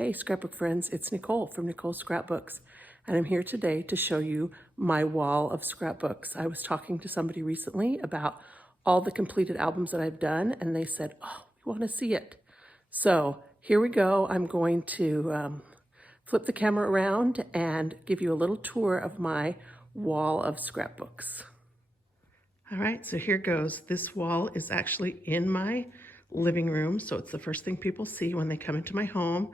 Hey scrapbook friends, it's Nicole from Nicole's Scrapbooks, and I'm here today to show you my wall of scrapbooks. I was talking to somebody recently about all the completed albums that I've done, and they said, oh, we want to see it. So here we go. I'm going to flip the camera around and give you a little tour of my wall of scrapbooks. All right, so here goes. This wall is actually in my living room, so it's the first thing people see when they come into my home.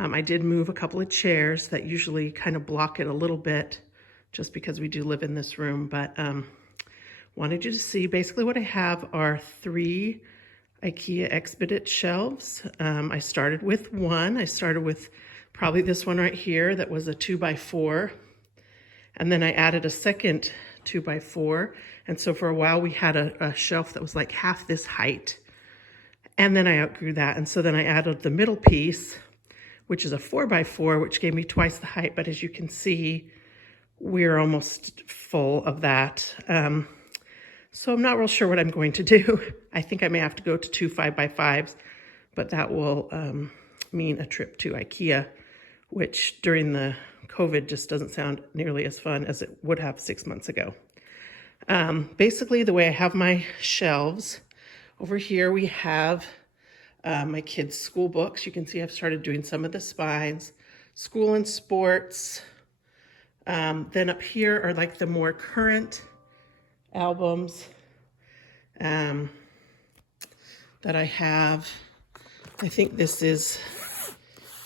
I did move a couple of chairs that usually kind of block it a little bit just because we do live in this room, but wanted you to see basically what I have are 3 IKEA Expedit shelves. I started with one. I started with probably this one right here that was a 2x4, and then I added a second 2x4, and so for a while we had a shelf that was like half this height, and then I outgrew that, and so then I added the middle piece, which is a 4x4, which gave me twice the height, but as you can see, we're almost full of that. So I'm not real sure what I'm going to do. I think I may have to go to 2 5x5s, but that will mean a trip to IKEA, which during the COVID just doesn't sound nearly as fun as it would have 6 months ago. Basically, the way I have my shelves, over here we have my kids' school books. You can see I've started doing some of the spines, school and sports. Then up here are like the more current albums that I have. I think this is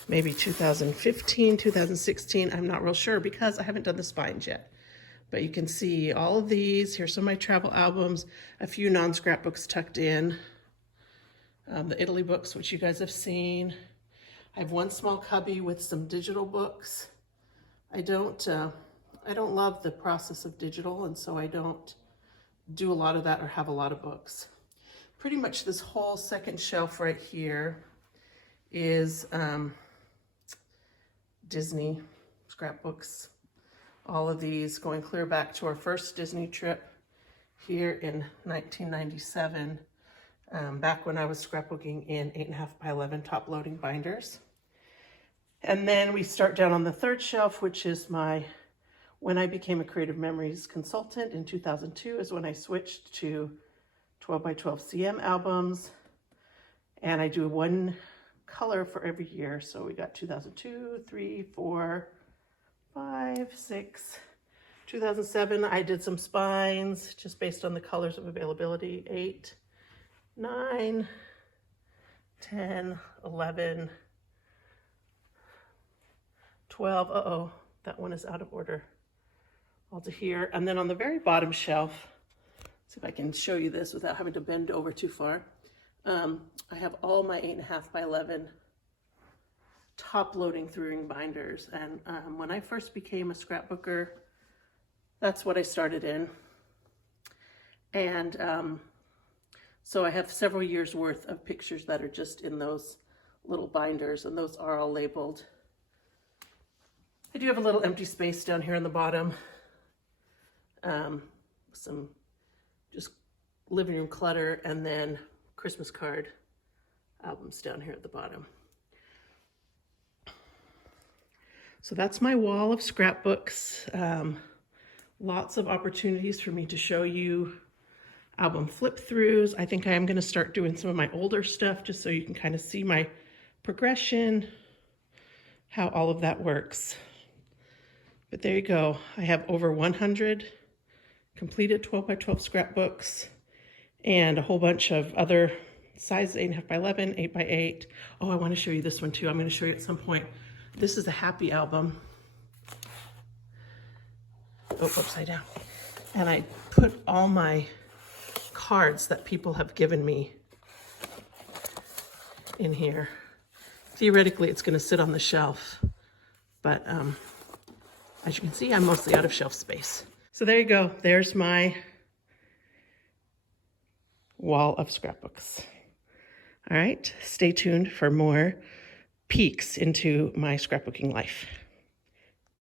maybe 2015, 2016. I'm not real sure because I haven't done the spines yet. But you can see all of these. Here's some of my travel albums, a few non-scrapbooks tucked in. The Italy books, which you guys have seen. I have one small cubby with some digital books. I don't love the process of digital, and so I don't do a lot of that or have a lot of books. Pretty much this whole second shelf right here is Disney scrapbooks. All of these going clear back to our first Disney trip here in 1997. Back when I was scrapbooking in 8.5x11 top loading binders. And then we start down on the third shelf, which is when I became a Creative Memories consultant in 2002 is when I switched to 12x12 CM albums. And I do one color for every year. So we got 2002, 3, 4, 5, 6, 2007. I did some spines just based on the colors of availability, 8, 9, 10, 11, 12, uh-oh, that one is out of order. All to here. And then on the very bottom shelf, see if I can show you this without having to bend over too far. I have all my 8.5x11 top loading through ring binders. And when I first became a scrapbooker, that's what I started in. And so I have several years worth of pictures that are just in those little binders, and those are all labeled. I do have a little empty space down here on the bottom. Some just living room clutter, and then Christmas card albums down here at the bottom. So that's my wall of scrapbooks. Lots of opportunities for me to show you album flip throughs. I think I am going to start doing some of my older stuff just so you can kind of see my progression, how all of that works. But there you go. I have over 100 completed 12x12 scrapbooks and a whole bunch of other sizes, 8.5x11, 8x8. Oh, I want to show you this one too. I'm going to show you at some point. This is a happy album. Oh, upside down. And I put all my cards that people have given me in here. Theoretically, it's going to sit on the shelf, but as you can see, I'm mostly out of shelf space. So there you go. There's my wall of scrapbooks. All right, stay tuned for more peeks into my scrapbooking life.